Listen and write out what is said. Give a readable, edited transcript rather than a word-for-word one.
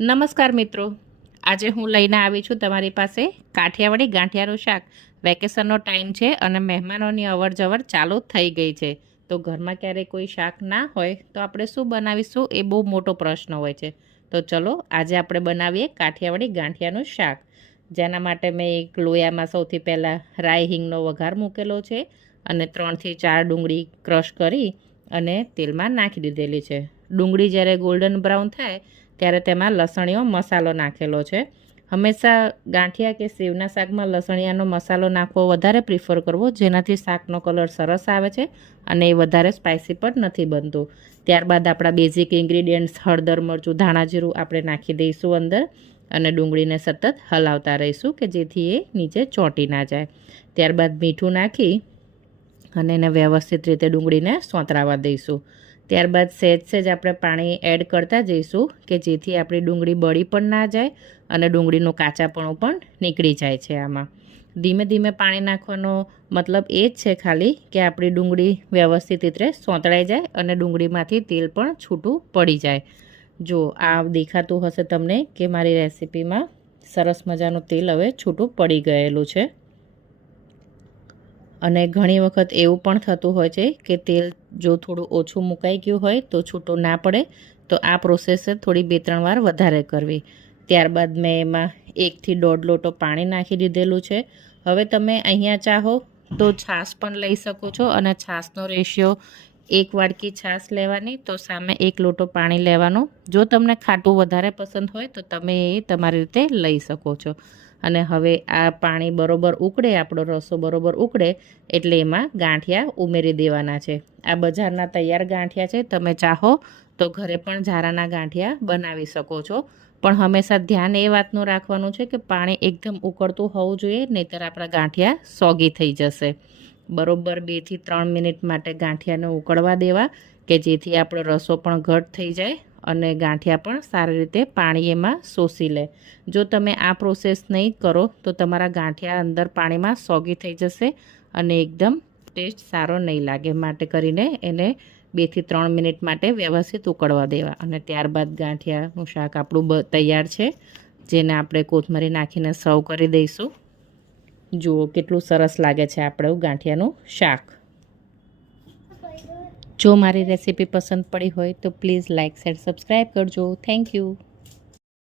નમસ્કાર મિત્રો, આજે હું લઈને આવી છું તમારી પાસે કાઠિયાવાડી ગાંઠિયાનું શાક. વેકેશનનો ટાઈમ છે અને મહેમાનોની અવર જવર ચાલુ થઈ ગઈ છે. તો ઘરમાં ક્યારેય કોઈ શાક ના હોય તો આપણે શું બનાવીશું એ બહુ મોટો પ્રશ્ન હોય છે. તો ચલો આજે આપણે બનાવીએ કાઠિયાવાડી ગાંઠિયાનું શાક. જેના માટે મેં એક લોયામાં સૌથી પહેલાં રાઈ હિંગનો વઘાર મૂકેલો છે અને 3થી 4 ડુંગળી ક્રશ કરી અને તેલમાં નાખી દીધેલી છે. ડુંગળી જ્યારે ગોલ્ડન બ્રાઉન થાય ત્યારે તેમાં લસણીયો મસાલો નાખેલો છે. હંમેશા ગાંઠિયા કે સેવના શાકમાં લસણિયાનો મસાલો નાખવો વધારે પ્રિફર કરવો, જેનાથી શાકનો કલર સરસ આવે છે અને એ વધારે સ્પાઇસી પણ નથી બનતું. ત્યારબાદ આપણા બેઝિક ઇન્ગ્રીડિયન્ટ્સ હળદર, મરચું, ધાણા જીરું આપણે નાખી દઈશું અંદર અને ડુંગળીને સતત હલાવતા રહીશું કે જેથી એ નીચે ચોંટી ના જાય. ત્યારબાદ મીઠું નાખી અને એને વ્યવસ્થિત રીતે ડુંગળીને સોંતરાવા દઈશું. ત્યારબાદ સહેજ આપણે પાણી એડ કરતા જઈશું કે જેથી આપણી ડુંગળી બળી પણ ના જાય અને ડુંગળીનું કાચાપણું પણ નીકળી જાય છે. આમાં ધીમે ધીમે પાણી નાખવાનો મતલબ એ જ છે ખાલી કે આપણી ડુંગળી વ્યવસ્થિત રીતે સોંતળાઈ જાય અને ડુંગળીમાંથી તેલ પણ છૂટું પડી જાય. જો આ દેખાતું હશે તમને કે મારી રેસીપીમાં સરસ મજાનું તેલ હવે છૂટું પડી ગયેલું છે. અને ઘણી વખત એવું પણ થતું હોય છે કે તેલ જો થોડું ઓછું મુકાઈ ગયું હોય તો છૂટું ના પડે, તો આ પ્રોસેસ થોડી 2-3 વાર વધારે કરવી. ત્યારબાદ મેં એમાં 1થી 1.5 લોટો પાણી નાખી દીધેલું છે. હવે તમે અહીંયા ચાહો તો છાશ પણ લઈ શકો છો અને છાશનો રેશિયો 1 વાડકી છાશ લેવાની તો સામે 1 લોટો પાણી લેવાનું. જો તમને ખાટું વધારે પસંદ હોય તો તમે એ તમારી રીતે લઈ શકો છો. અને હવે આ પાણી બરોબર ઉકળે, આપણો રસો બરોબર ઉકળે એટલે એમાં ગાંઠિયા ઉમેરી દેવાના છે. આ બજારના તૈયાર ગાંઠિયા છે, તમે ચાહો તો ઘરે પણ ઝારાના ગાંઠિયા બનાવી શકો છો. પણ હંમેશા ધ્યાન એ વાતનું રાખવાનું છે કે પાણી એકદમ ઉકળતું હોવું જોઈએ, નહીંતર આપણા ગાંઠિયા સોગી થઈ જશે. બરોબર 2થી 3 મિનિટ માટે ગાંઠિયાને ઉકળવા દેવા કે જેથી આપણો રસો પણ ઘટ થઈ જાય અને ગાંઠિયા પણ સારી રીતે પાણી એમાં શોષી લે. જો તમે આ પ્રોસેસ નહીં કરો તો તમારા ગાંઠિયા અંદર પાણીમાં સોગી થઈ જશે અને એકદમ ટેસ્ટ સારો નહીં લાગે. માટે કરીને એને 2થી 3 મિનિટ માટે વ્યવસ્થિત ઉકળવા દેવા અને ત્યારબાદ ગાંઠિયાનું શાક આપણું તૈયાર છે, જેને આપણે કોથમરી નાખીને સર્વ કરી દઈશું. જુઓ કેટલું સરસ લાગે છે આપણું ગાંઠિયાનું શાક. જો મારી રેસીપી પસંદ પડી હોય તો પ્લીઝ લાઇક, શેર, સબસ્ક્રાઈબ કરજો. Thank you.